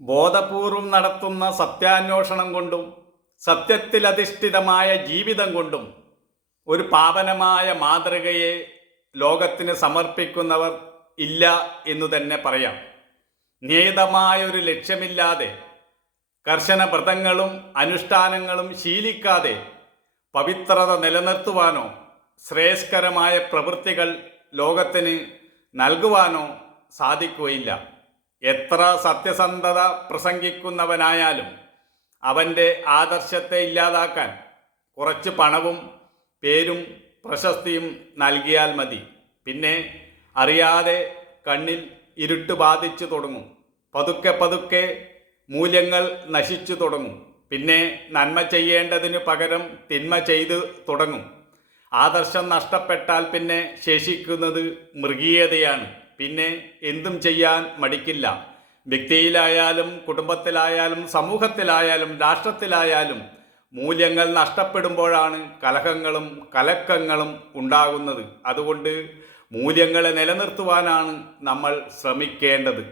ബോധപൂർവം നടത്തുന്ന സത്യാന്വേഷണം കൊണ്ടും സത്യത്തിലധിഷ്ഠിതമായ ജീവിതം കൊണ്ടും ഒരു പാവനമായ മാതൃകയെ ലോകത്തിന് സമർപ്പിക്കുന്നവർ ഇല്ല എന്നു തന്നെ പറയാം. നിയതമായൊരു ലക്ഷ്യമില്ലാതെ കർശന വ്രതങ്ങളും അനുഷ്ഠാനങ്ങളും ശീലിക്കാതെ പവിത്രത നിലനിർത്തുവാനോ ശ്രേയസ്കരമായ പ്രവൃത്തികൾ ലോകത്തിന് നൽകുവാനോ സാധിക്കുകയില്ല. എത്ര സത്യസന്ധത പ്രസംഗിക്കുന്നവനായാലും അവൻ്റെ ആദർശത്തെ ഇല്ലാതാക്കാൻ കുറച്ച് പണവും പേരും പ്രശസ്തിയും നൽകിയാൽ മതി. പിന്നെ അറിയാതെ കണ്ണിൽ ഇരുട്ട് ബാധിച്ചു തുടങ്ങും. പതുക്കെ പതുക്കെ മൂല്യങ്ങൾ നശിച്ചു തുടങ്ങും. പിന്നെ നന്മ ചെയ്യേണ്ടതിനു പകരം തിന്മ ചെയ്തു തുടങ്ങും. ആദർശം നഷ്ടപ്പെട്ടാൽ പിന്നെ ശേഷിക്കുന്നത് മൃഗീയതയാണ്. പിന്നെ എന്തും ചെയ്യാൻ മടിക്കില്ല. വ്യക്തിയിലായാലും കുടുംബത്തിലായാലും സമൂഹത്തിലായാലും രാഷ്ട്രത്തിലായാലും മൂല്യങ്ങൾ നഷ്ടപ്പെടുമ്പോഴാണ് കലഹങ്ങളും കലക്കങ്ങളും ഉണ്ടാകുന്നത്. അതുകൊണ്ട് മൂല്യങ്ങളെ നിലനിർത്തുവാനാണ് നമ്മൾ ശ്രമിക്കേണ്ടത്.